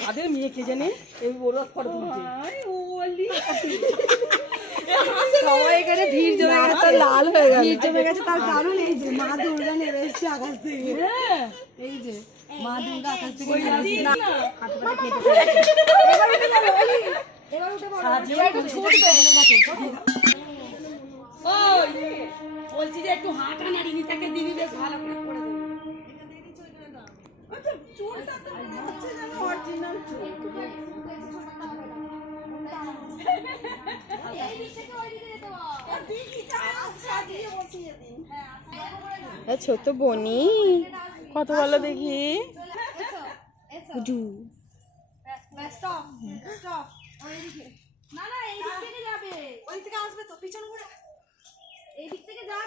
কাদের মেয়ে কে জানে? এই ওরস ফটো তুলছে। সবাই এখানে ভিড় জমে গেছে লাল হয়ে গেল ভিড় জমে গেছে তার কারণ এই যে মা দুর্গা নেমে এসছে আকাশ থেকে। এই যে মা দুর্গা আকাশ থেকে নেমে এসছে। না, হাতে পাতে ছোট বনি কত ভালো দেখি। দিক থেকে আসবে তো পিছন থেকে দাঁড়া।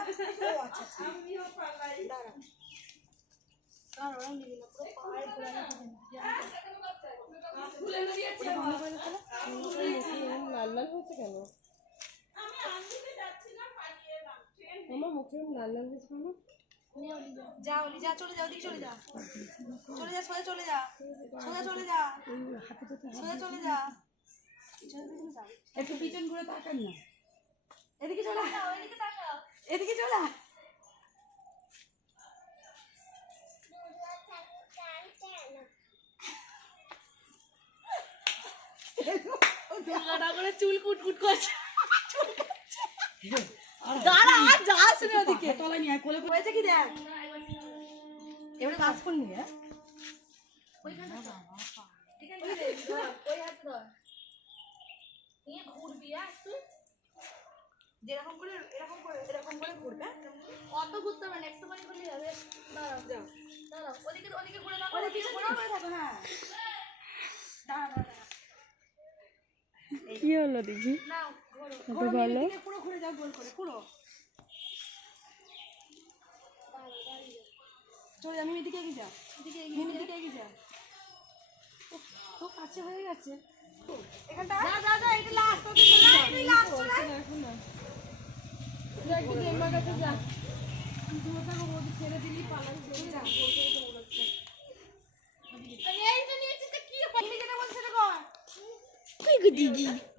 আচ্ছা আচ্ছা দাঁড়া ওরা নিবি না পুরো পায়ের গোড়ায় মুখে লাল যা যা চলে চলে যা চলে যা চলে যা চলে যা চলে যা একটু পিছন ঘুরে তাকান না এদিকে চলে এদিকে তাকাও চলে চুল কুটকুট করছে। দাঁড়া আর যাস না ওদিকে। তলায় নিয়ে কোলে কোলে। হয়েছে কি দেখ? এবারে কাজ হ্যাঁ? ধর নিয়ে যেরকম করে এরকম করে এরকম করে ঘুরবে অত ঘুরতে হবে না একটুখানি ঘুরলে যাবে দাঁড়াও যাও দাঁড়াও ওদিকে ওদিকে ঘুরে দাও ওদিকে ঘুরে ঘুরে থাকো হ্যাঁ দাঁড়া দাঁড়া কি হলো দেখি ঘোরো ভালো? এদিকে পুরো যাও গোল করে পুরো। চলে যা মিমি দিকে এগিয়ে এগিয়ে কাছে হয়ে গেছে। যা না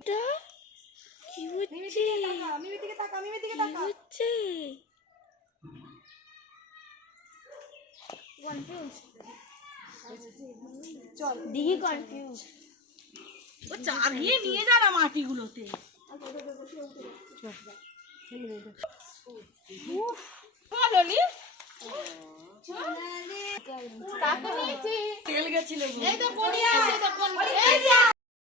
এটা কি হচ্ছে? দিকে দিকে তাকা মিমি দিকে তাকা হচ্ছে চল দিদি কনফিউজ ও চাগিয়ে নিয়ে যা না মাটিগুলোতে কাকে নিয়েছি। তেল গেছিল এই তো কোনি আছে তো কোন